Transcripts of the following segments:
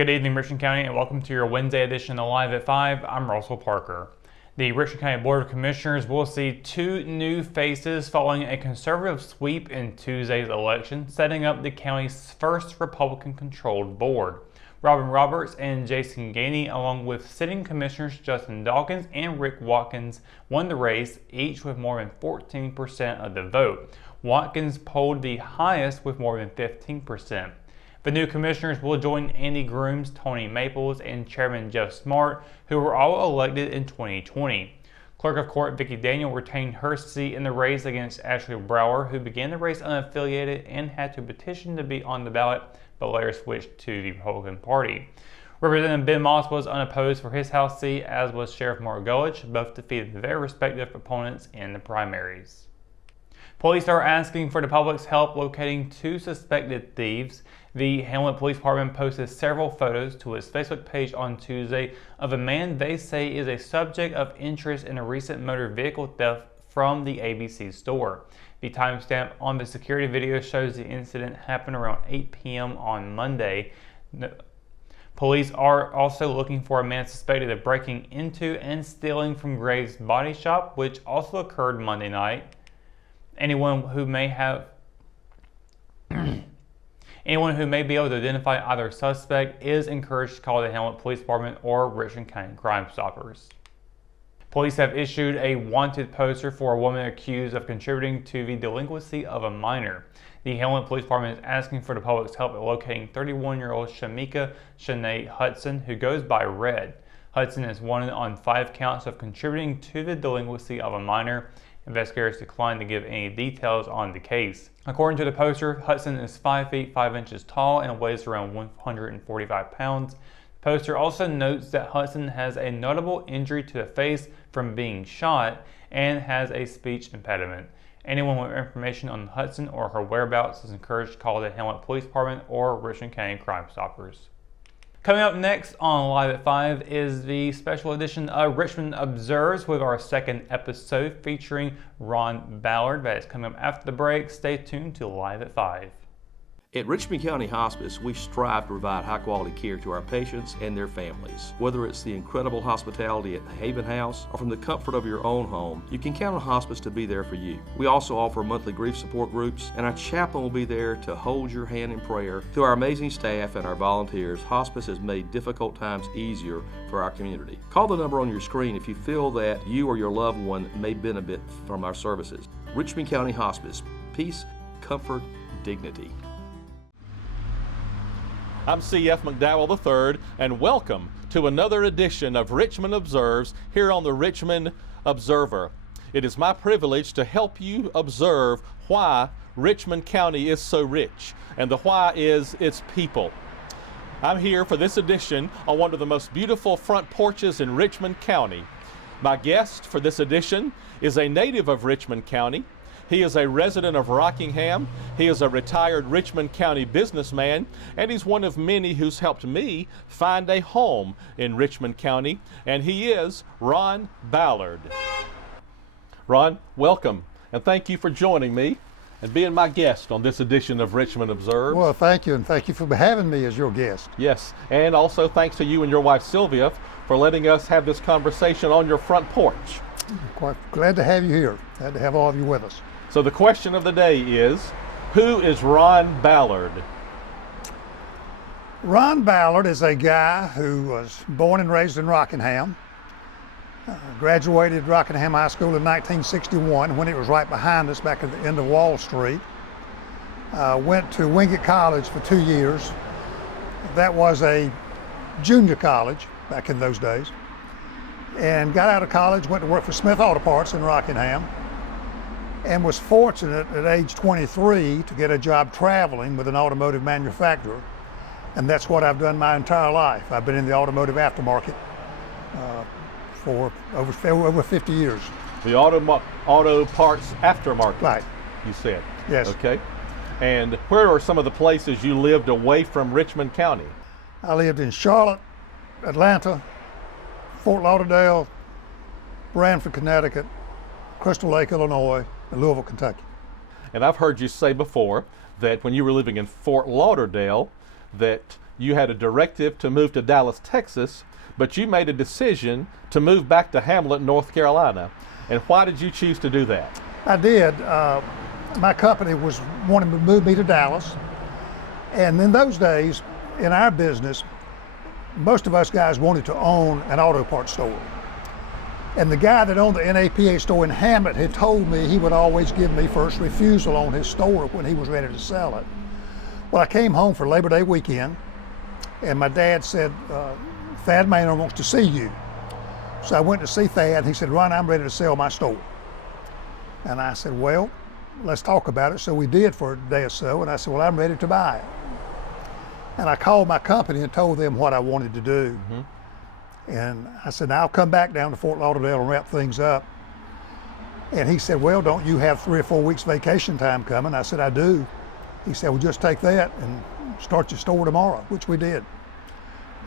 Good evening, Richmond County, and welcome to your Wednesday edition of Live at 5. I'm Russell Parker. The Richmond County Board of Commissioners will see two new faces following a conservative sweep in Tuesday's election, setting up the county's first Republican-controlled board. Robin Roberts and Jason Gainey, along with sitting commissioners Justin Dawkins and Rick Watkins, won the race, each with more than 14% of the vote. Watkins polled the highest with more than 15%. The new commissioners will join Andy Grooms, Tony Maples, and Chairman Jeff Smart, who were all elected in 2020. Clerk of Court Vicki Daniel retained her seat in the race against Ashley Brower, who began the race unaffiliated and had to petition to be on the ballot, but later switched to the Republican Party. Representative Ben Moss was unopposed for his House seat, as was Sheriff Mark Gullich. Both defeated their respective opponents in the primaries. Police are asking for the public's help locating two suspected thieves. The Hamlet Police Department posted several photos to its Facebook page on Tuesday of a man they say is a subject of interest in a recent motor vehicle theft from the ABC store. The timestamp on the security video shows the incident happened around 8 p.m. on Monday. Police are also looking for a man suspected of breaking into and stealing from Graves Body Shop, which also occurred Monday night. Anyone who may be able to identify either suspect is encouraged to call the Hamlet Police Department or Richmond County Crime Stoppers. Police have issued a wanted poster for a woman accused of contributing to the delinquency of a minor. The Hamlet Police Department is asking for the public's help in locating 31-year-old Shamika Shanae Hudson, who goes by Red. Hudson is wanted on 5 counts of contributing to the delinquency of a minor. Investigators declined to give any details on the case. According to the poster, Hudson is 5 feet 5 inches tall and weighs around 145 pounds. The poster also notes that Hudson has a notable injury to the face from being shot and has a speech impediment. Anyone with information on Hudson or her whereabouts is encouraged to call the Hamlet Police Department or Richmond County Crime Stoppers. Coming up next on Live at 5 is the special edition of Richmond Observes with our second episode featuring Ron Ballard. That is coming up after the break. Stay tuned to Live at 5. At Richmond County Hospice, we strive to provide high-quality care to our patients and their families. Whether it's the incredible hospitality at the Haven House or from the comfort of your own home, you can count on hospice to be there for you. We also offer monthly grief support groups, and our chaplain will be there to hold your hand in prayer. Through our amazing staff and our volunteers, hospice has made difficult times easier for our community. Call the number on your screen if you feel that you or your loved one may benefit from our services. Richmond County Hospice. Peace, comfort, dignity. I'm C.F. McDowell III, and welcome to another edition of Richmond Observes here on the Richmond Observer. It is my privilege to help you observe why Richmond County is so rich, and the why is its people. I'm here for this edition on one of the most beautiful front porches in Richmond County. My guest for this edition is a native of Richmond County. He is a resident of Rockingham. He is a retired Richmond County businessman, and he's one of many who's helped me find a home in Richmond County, and he is Ron Ballard. Ron, welcome, and thank you for joining me and being my guest on this edition of Richmond Observes. Well, thank you, and thank you for having me as your guest. Yes, and also thanks to you and your wife Sylvia for letting us have this conversation on your front porch. Quite glad to have you here. Glad to have all of you with us. So the question of the day is, who is Ron Ballard? Ron Ballard is a guy who was born and raised in Rockingham. Graduated Rockingham High School in 1961 when it was right behind us back at the end of Wall Street. Went to Wingate College for 2 years. That was a junior college back in those days. And got out of college, went to work for Smith Auto Parts in Rockingham, and was fortunate at age 23 to get a job traveling with an automotive manufacturer. And that's what I've done my entire life. I've been in the automotive aftermarket for over 50 years. The auto parts aftermarket, Right. You said. Yes. Okay. And where are some of the places you lived away from Richmond County? I lived in Charlotte, Atlanta, Fort Lauderdale, Branford, Connecticut, Crystal Lake, Illinois, and Louisville, Kentucky. And I've heard you say before that when you were living in Fort Lauderdale, that you had a directive to move to Dallas, Texas, but you made a decision to move back to Hamlet, North Carolina. And why did you choose to do that? I did. My company was wanting to move me to Dallas. And in those days, in our business, most of us guys wanted to own an auto parts store. And the guy that owned the NAPA store in Hamlet had told me he would always give me first refusal on his store when he was ready to sell it. Well, I came home for Labor Day weekend, and my dad said, Thad Maynard wants to see you. So I went to see Thad, and he said, Ron, I'm ready to sell my store. And I said, well, let's talk about it. So we did for a day or so, and I said, well, I'm ready to buy it. And I called my company and told them what I wanted to do. And I said, now I'll come back down to Fort Lauderdale and wrap things up. And he said, well, don't you have 3 or 4 weeks vacation time coming? I said, I do. He said, well, just take that and start your store tomorrow, which we did.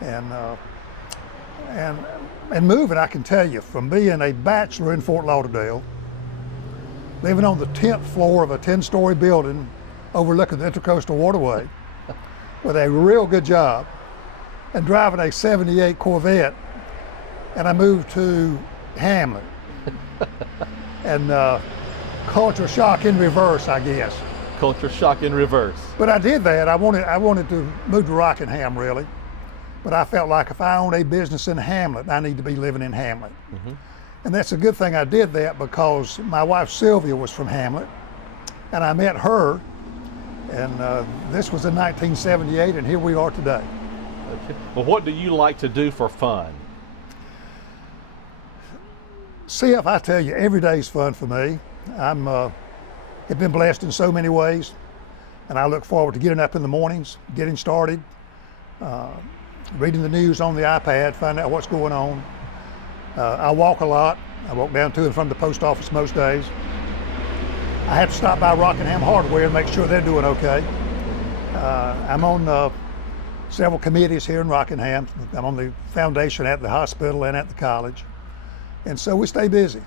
And moving, I can tell you, from being a bachelor in Fort Lauderdale, living on the 10th floor of a 10-story building overlooking the Intercoastal Waterway with a real good job, and driving a 78 Corvette, and I moved to Hamlet. And culture shock in reverse, I guess. Culture shock in reverse. But I did that. I wanted to move to Rockingham, really. But I felt like if I own a business in Hamlet, I need to be living in Hamlet. And that's a good thing I did that, because my wife Sylvia was from Hamlet, and I met her, and this was in 1978, and here we are today. Okay. Well, what do you like to do for fun? See, if I tell you, every day's fun for me. I've been blessed in so many ways, and I look forward to getting up in the mornings, getting started, reading the news on the iPad, find out what's going on. I walk a lot. I walk down to and from the post office most days. I have to stop by Rockingham Hardware and make sure they're doing okay. I'm on several committees here in Rockingham. I'm on the foundation at the hospital and at the college. And so we stay busy.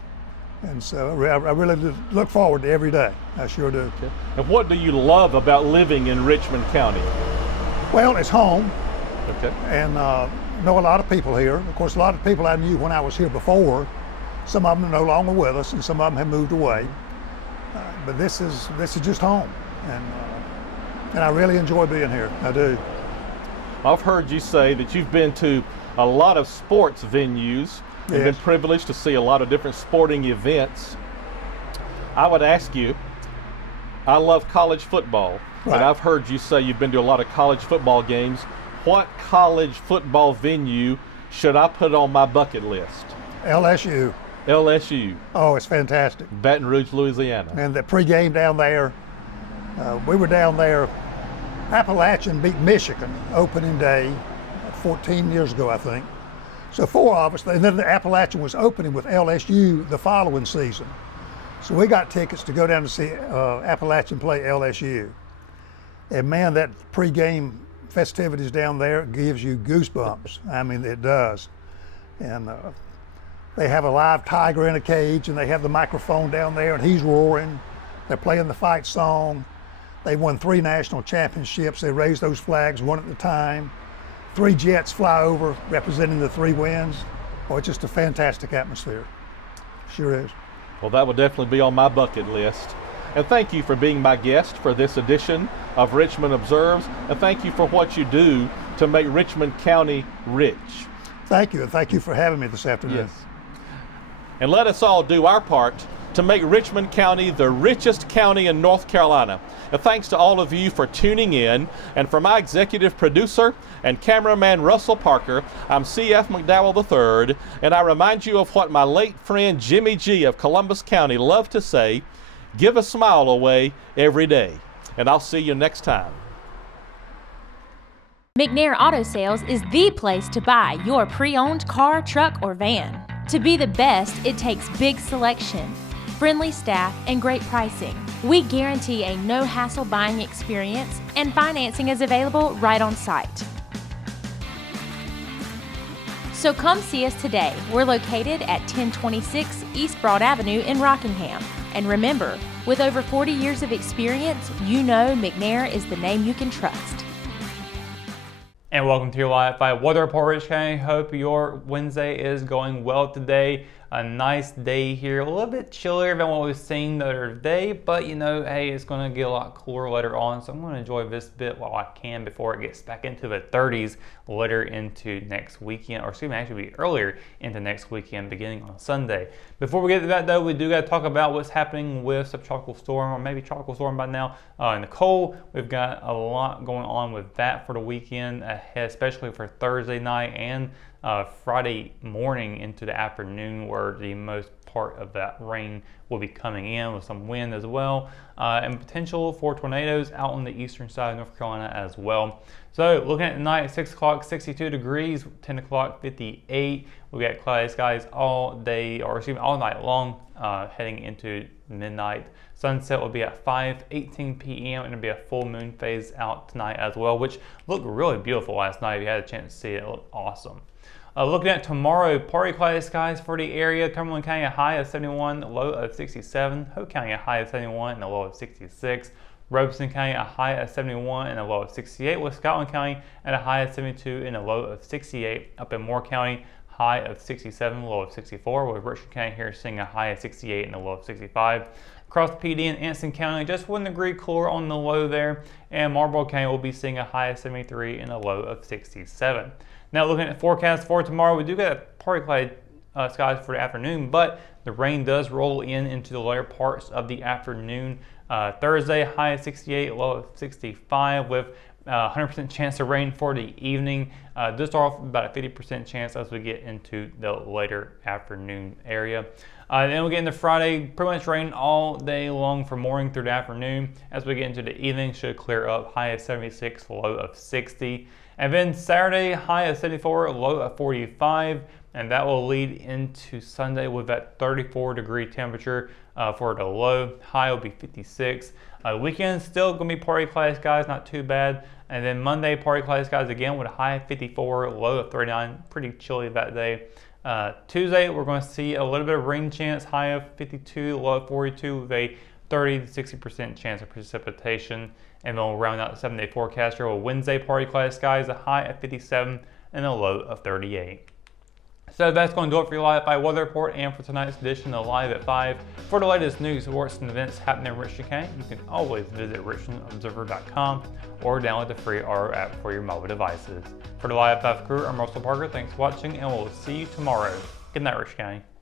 And so I really look forward to every day. I sure do. Okay. And what do you love about living in Richmond County? Well, it's home. Okay. And know a lot of people here. Of course, a lot of people I knew when I was here before. Some of them are no longer with us, and some of them have moved away. But this is just home, and I really enjoy being here. I do. I've heard you say that you've been to a lot of sports venues. You've been privileged to see a lot of different sporting events. I would ask you, I love college football, but I've heard you say you've been to a lot of college football games. What college football venue should I put on my bucket list? LSU. LSU. Oh, it's fantastic. Baton Rouge, Louisiana. And the pregame down there, we were down there. Appalachian beat Michigan opening day 14 years ago, I think. So 4 of us, and then the Appalachian was opening with LSU the following season. So we got tickets to go down to see Appalachian play LSU. And man, that pregame festivities down there gives you goosebumps. I mean, it does. And they have a live tiger in a cage, and they have the microphone down there, and he's roaring. They're playing the fight song. They won 3 national championships. They raised those flags one at a time. 3 jets fly over representing the 3 wins. Oh, it's just a fantastic atmosphere. Sure is. Well, that will definitely be on my bucket list. And thank you for being my guest for this edition of Richmond Observes. And thank you for what you do to make Richmond County rich. Thank you, and thank you for having me this afternoon. Yes. And let us all do our part to make Richmond County the richest county in North Carolina. And thanks to all of you for tuning in. And for my executive producer and cameraman Russell Parker, I'm C.F. McDowell III, and I remind you of what my late friend Jimmy G. of Columbus County loved to say: give a smile away every day. And I'll see you next time. McNair Auto Sales is the place to buy your pre-owned car, truck, or van. To be the best, it takes big selection, friendly staff, and great pricing. We guarantee a no-hassle buying experience, and financing is available right on site. So come see us today. We're located at 1026 East Broad Avenue in Rockingham. And remember, with over 40 years of experience, you know McNair is the name you can trust. And welcome to your Live 5 Weather Report, Rich County. Hope your Wednesday is going well today. A nice day here, a little bit chillier than what we've seen the other day, but you know, hey, it's going to get a lot cooler later on, so I'm going to enjoy this bit while I can before it gets back into the 30s later into next weekend, or excuse me, actually be earlier into next weekend, beginning on Sunday. Before we get to that though, we do got to talk about what's happening with subtropical storm, or maybe tropical storm by now, Nicole. We've got a lot going on with that for the weekend ahead, especially for Thursday night and Friday morning into the afternoon, where the most part of that rain will be coming in with some wind as well, and potential for tornadoes out on the eastern side of North Carolina as well. So looking at tonight at 6 o'clock, 62 degrees, 10 o'clock, 58. We got cloudy skies all day, or excuse me, all night long, heading into midnight. Sunset will be at 5:18 p.m. and it'll be a full moon phase out tonight as well, which looked really beautiful last night. If you had a chance to see it, it looked awesome. Looking at tomorrow, partly cloudy skies for the area. Cumberland County a high of 71, a low of 67. Hope County a high of 71 and a low of 66. Robeson County a high of 71 and a low of 68. With Scotland County at a high of 72 and a low of 68. Up in Moore County, high of 67, low of 64. With Richmond County here seeing a high of 68 and a low of 65. Across the PD in Anson County, just 1 degree cooler on the low there. And Marlboro County will be seeing a high of 73 and a low of 67. Now looking at forecast for tomorrow, we do get partly cloudy skies for the afternoon, but the rain does roll into the later parts of the afternoon. Thursday, high of 68, low of 65, with 100% chance of rain for the evening. Just off about a 50% chance as we get into the later afternoon area. Then we get into Friday, pretty much rain all day long from morning through the afternoon. As we get into the evening, should clear up, high of 76, low of 60. And then Saturday, high of 74, low of 45, and that will lead into Sunday with that 34 degree temperature for the low. High will be 56. Weekend still going to be partly cloudy skies, not too bad. And then Monday, partly cloudy skies again with a high of 54, low of 39, pretty chilly that day. Tuesday, we're going to see a little bit of rain chance, high of 52, low of 42, with a 30 to 60% chance of precipitation. And then we'll round out the 7-day forecast here with Wednesday, partly cloudy skies, a high of 57 and a low of 38. So that's going to do it for your Live at 5 weather report and for tonight's edition of Live at 5. For the latest news, sports, and events happening in Richmond County, you can always visit richmondobserver.com or download the free RO app for your mobile devices. For the Live at 5 crew, I'm Russell Parker. Thanks for watching, and we'll see you tomorrow. Good night, Richmond County.